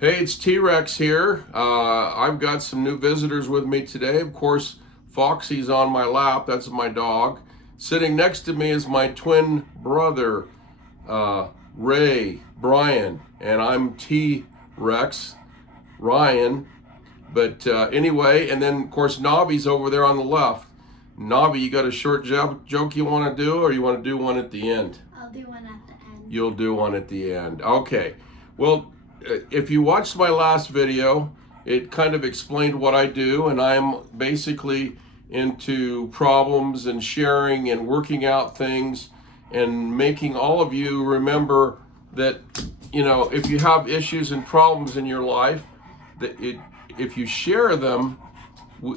Hey, it's T-Rex here. I've got some new visitors with me today. Of course, Foxy's on my lap. That's my dog. Sitting next to me is my twin brother, Ray, Brian, and I'm T-Rex, Ryan. But anyway, and then of course Navi's over there on the left. Navi, you got a short joke you want to do, or you want to do one at the end? I'll do one at the end. You'll do one at the end. Okay. Well, if you watched my last video, it kind of explained what I do, and I'm basically into problems and sharing and working out things and making all of you remember that, if you have issues and problems in your life, if you share them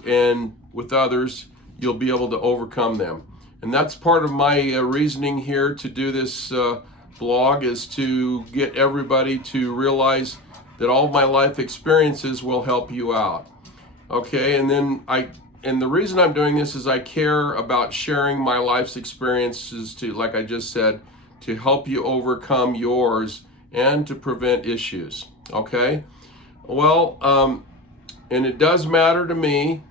and with others, you'll be able to overcome them. And that's part of my reasoning here to do this blog, is to get everybody to realize that all of my life experiences will help you out. Okay, and the reason I'm doing this is I care about sharing my life's experiences to, like I just said, to help you overcome yours and to prevent issues. Okay, well, and it does matter to me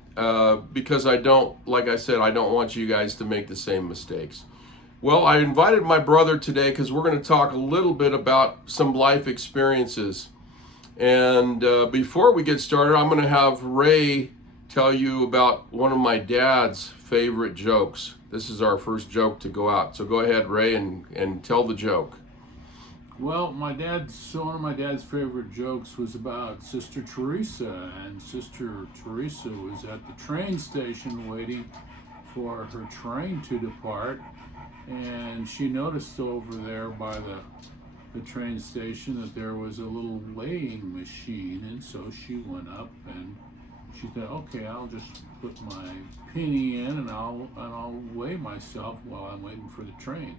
because like I said, I don't want you guys to make the same mistakes. Well, I invited my brother today because we're going to talk a little bit about some life experiences. And before we get started, I'm going to have Ray tell you about one of my dad's favorite jokes. This is our first joke to go out. So go ahead, Ray, and tell the joke. Well, one of my dad's favorite jokes was about Sister Teresa, and Sister Teresa was at the train station waiting for her train to depart, and she noticed over there by the train station that there was a little weighing machine, and so she went up and she thought, okay, I'll just put my penny in and I'll weigh myself while I'm waiting for the train.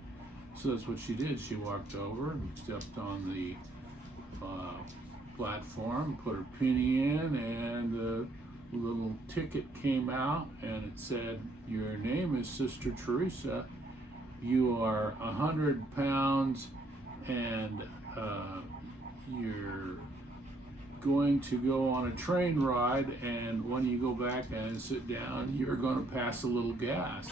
So that's what she did. She walked over and stepped on the platform, put her penny in, and the little ticket came out, and it said, "Your name is Sister Teresa. You are 100 pounds, and you're going to go on a train ride, and when you go back and sit down, you're going to pass a little gas."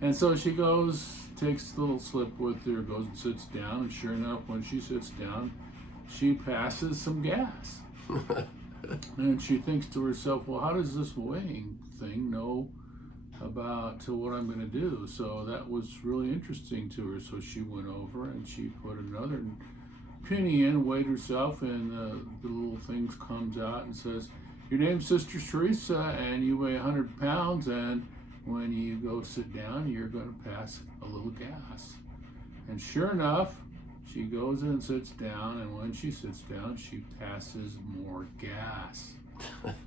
And so she goes, takes the little slip with her, goes and sits down, and sure enough, when she sits down, she passes some gas. And she thinks to herself, well, how does this weighing thing know about what I'm going to do? So that was really interesting to her. So she went over and she put another penny in, weighed herself, and the little thing comes out and says, "Your name's Sister Teresa, and you weigh 100 pounds, and when you go sit down, you're going to pass a little gas." And sure enough, she goes and sits down, and when she sits down, she passes more gas.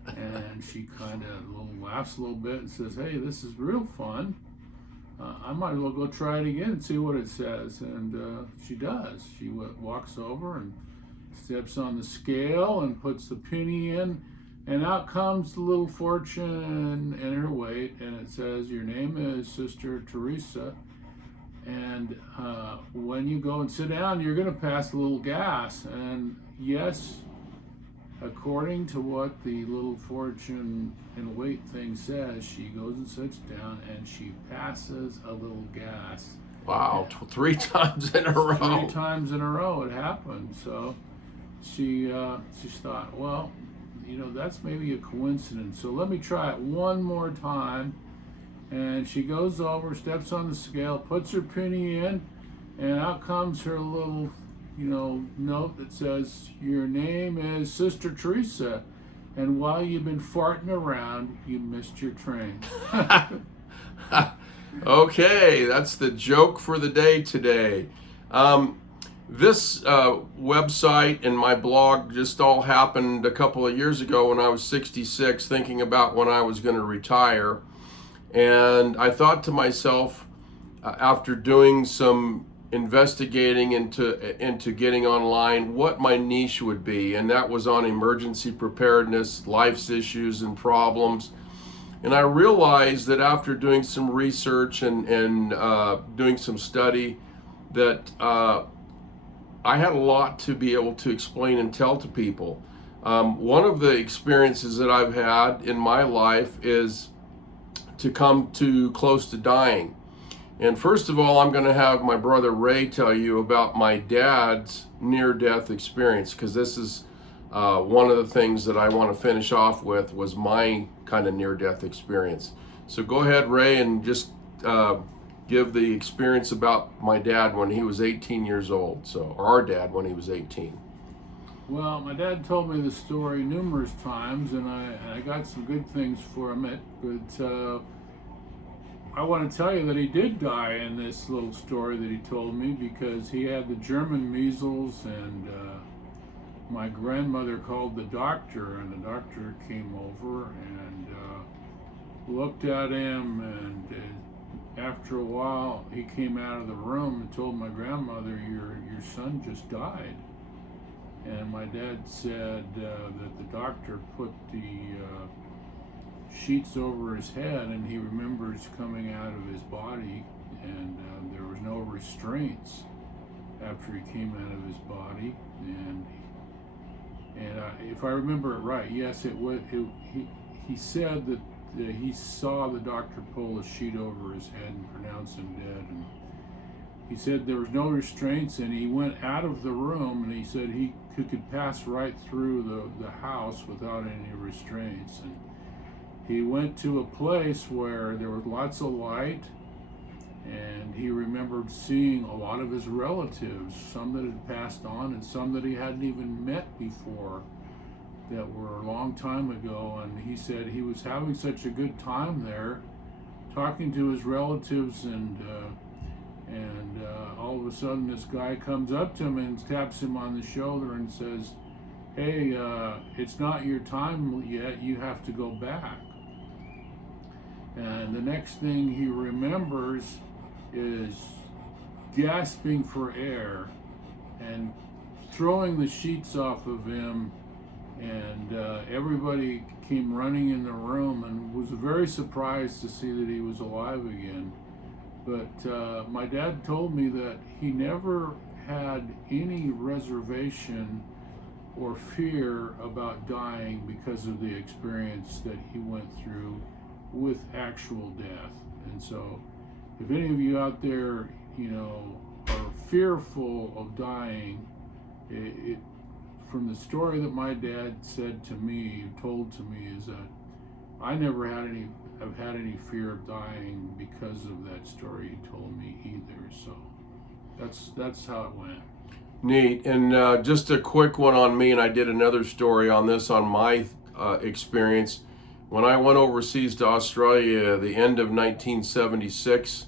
And she kind of laughs a little bit and says, "Hey, this is real fun. I might as well go try it again and see what it says." And she does. She walks over and steps on the scale and puts the penny in, and out comes the little fortune and her weight, and it says, "Your name is Sister Teresa, and when you go and sit down, you're going to pass a little gas." And yes, according to what the little fortune and weight thing says, she goes and sits down and she passes a little gas. Wow, 3 times in a row. 3 times in a row it happened. So she thought, well, that's maybe a coincidence. So let me try it one more time. And she goes over, steps on the scale, puts her penny in, and out comes her little, note that says, "Your name is Sister Teresa, and while you've been farting around, you missed your train." Okay, that's the joke for the day today. This website and my blog just all happened a couple of years ago when I was 66, thinking about when I was going to retire. And I thought to myself, after doing some investigating into getting online, what my niche would be. And that was on emergency preparedness, life's issues and problems. And I realized that after doing some research and doing some study, that I had a lot to be able to explain and tell to people. One of the experiences that I've had in my life is to come to close to dying. And first of all, I'm going to have my brother Ray tell you about my dad's near-death experience, because this is one of the things that I want to finish off with, was my kind of near-death experience. So go ahead, Ray, and just give the experience about my dad when he was 18 years old. So, or our dad when he was 18. Well, my dad told me the story numerous times, and I got some good things from it, but I want to tell you that he did die in this little story that he told me, because he had the German measles, and my grandmother called the doctor, and the doctor came over and looked at him, and after a while he came out of the room and told my grandmother, your son just died. And my dad said that the doctor put the sheets over his head, and he remembers coming out of his body, and there was no restraints after he came out of his body. And if I remember it right, yes, it was. He said that he saw the doctor pull a sheet over his head and pronounce him dead. And he said there was no restraints, and he went out of the room, and he said he could pass right through the house without any restraints. And he went to a place where there was lots of light, and he remembered seeing a lot of his relatives, some that had passed on and some that he hadn't even met before, that were a long time ago. And he said he was having such a good time there, talking to his relatives, and all of a sudden this guy comes up to him and taps him on the shoulder and says, "Hey, it's not your time yet, you have to go back." And the next thing he remembers is gasping for air and throwing the sheets off of him, and everybody came running in the room and was very surprised to see that he was alive again. But my dad told me that he never had any reservation or fear about dying because of the experience that he went through with actual death. And so if any of you out there, are fearful of dying, from the story that my dad told to me, is that I never have had any fear of dying because of that story he told me either. So that's how it went. Neat. And just a quick one on me, and I did another story on this on my experience. When I went overseas to Australia, the end of 1976,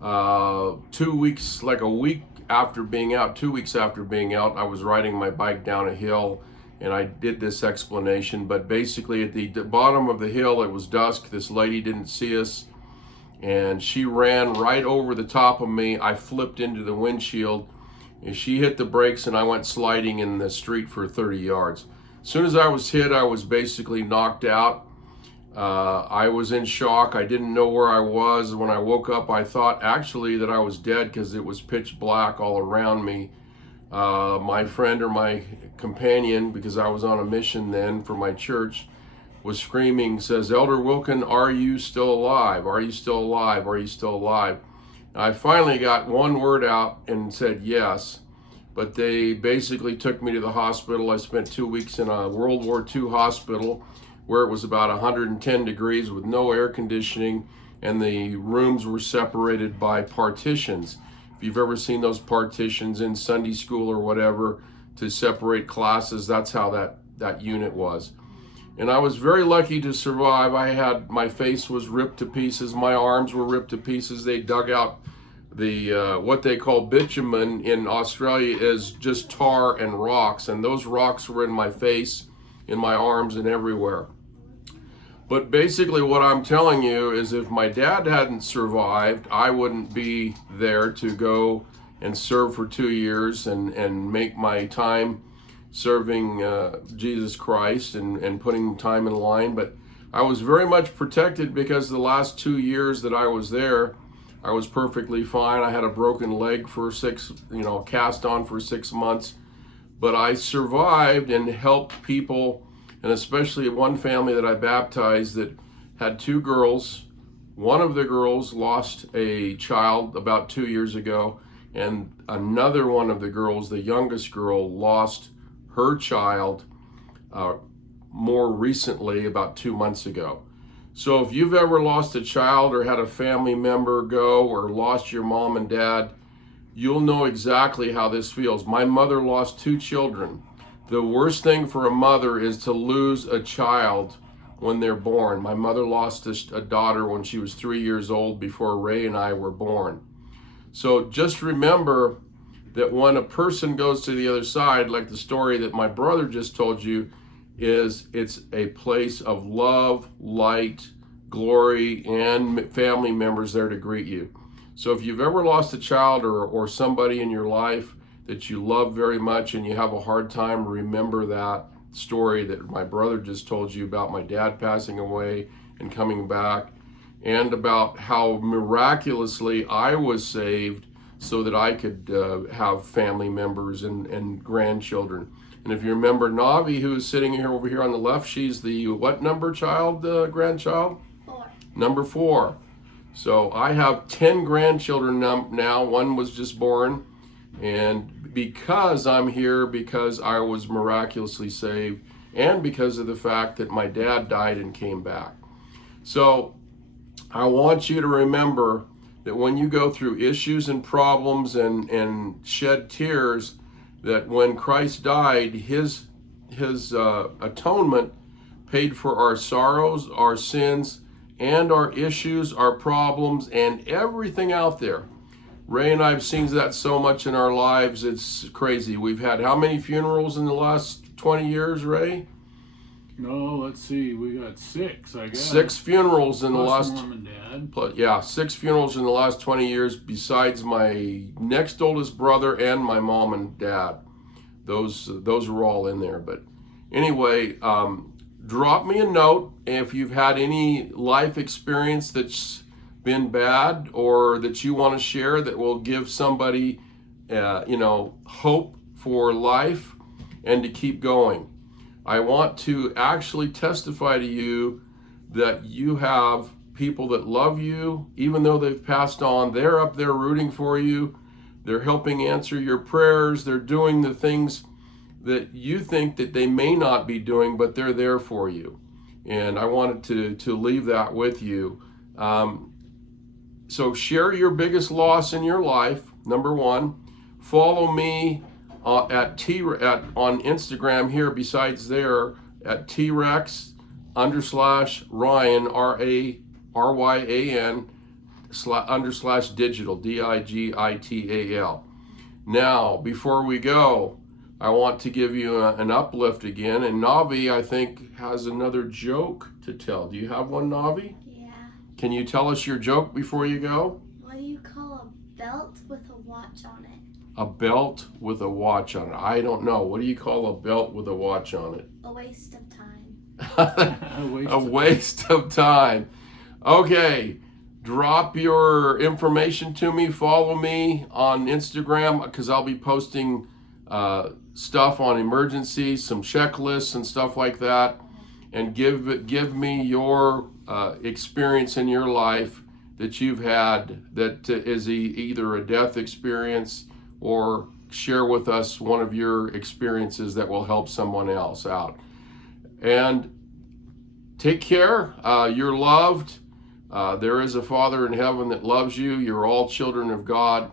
2 weeks, like a week after being out, 2 weeks after being out, I was riding my bike down a hill, and I did this explanation. But basically at the bottom of the hill, it was dusk. This lady didn't see us, and she ran right over the top of me. I flipped into the windshield, and she hit the brakes, and I went sliding in the street for 30 yards. As soon as I was hit, I was basically knocked out. I was in shock. I didn't know where I was. When I woke up, I thought actually that I was dead, because it was pitch black all around me. My friend, or my companion, because I was on a mission then for my church, was screaming, says, "Elder Wilkin, are you still alive? Are you still alive? Are you still alive?" I finally got one word out and said yes, but they basically took me to the hospital. I spent 2 weeks in a World War II hospital where it was about 110 degrees with no air conditioning, and the rooms were separated by partitions. If you've ever seen those partitions in Sunday school or whatever to separate classes, that's how that unit was. And I was very lucky to survive. My face was ripped to pieces. My arms were ripped to pieces. They dug out the what they call bitumen in Australia is just tar and rocks. And those rocks were in my face, in my arms, and everywhere. But basically what I'm telling you is, if my dad hadn't survived, I wouldn't be there to go and serve for 2 years and make my time serving Jesus Christ and putting time in line. But I was very much protected, because the last 2 years that I was there, I was perfectly fine. I had a broken leg for cast on for 6 months, but I survived and helped people, and especially one family that I baptized that had 2 girls. One of the girls lost a child about 2 years ago, and another one of the girls, the youngest girl, lost her child more recently, about 2 months ago. So if you've ever lost a child or had a family member go or lost your mom and dad, you'll know exactly how this feels. My mother lost 2 children. The worst thing for a mother is to lose a child when they're born. My mother lost a daughter when she was 3 years old before Ray and I were born. So just remember that when a person goes to the other side, like the story that my brother just told you, it's a place of love, light, glory, and family members there to greet you. So if you've ever lost a child or somebody in your life that you love very much and you have a hard time, remember that story that my brother just told you about my dad passing away and coming back, and about how miraculously I was saved so that I could have family members and grandchildren. And if you remember Navi, who's sitting here over here on the left, she's the what number child, grandchild? 4. Number 4. So I have 10 grandchildren now. One was just born. And because I'm here, because I was miraculously saved, and because of the fact that my dad died and came back. So I want you to remember that when you go through issues and problems and shed tears, that when Christ died, his atonement paid for our sorrows, our sins, and our issues, our problems, and everything out there. Ray and I have seen that so much in our lives, it's crazy. We've had how many funerals in the last 20 years, Ray? No, let's see. We got 6, I guess. 6 funerals in the Plus last... Mom and Dad. Yeah, 6 funerals in the last 20 years, besides my next oldest brother and my mom and dad. Those are all in there. But anyway, drop me a note if you've had any life experience that's been bad or that you want to share that will give somebody, hope for life and to keep going. I want to actually testify to you that you have people that love you, even though they've passed on. They're up there rooting for you. They're helping answer your prayers. They're doing the things that you think that they may not be doing, but they're there for you. And I wanted to leave that with you. So share your biggest loss in your life, number 1. Follow me on Instagram here, besides there, at T-Rex_Ryan, RARYAN /digital, DIGITAL. Now, before we go, I want to give you an uplift again. And Navi, I think, has another joke to tell. Do you have one, Navi? Yeah. Can you tell us your joke before you go? What do you call a belt with a watch on it? A belt with a watch on it. I don't know. What do you call a belt with a watch on it? A waste of time. A waste of time. Okay. Drop your information to me. Follow me on Instagram, because I'll be posting stuff on emergencies, some checklists and stuff like that. And give me your experience in your life that you've had that is either a death experience, or share with us one of your experiences that will help someone else out. And take care. You're loved. There is a Father in heaven that loves you. You're all children of God.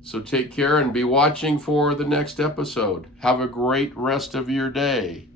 So take care and be watching for the next episode. Have a great rest of your day.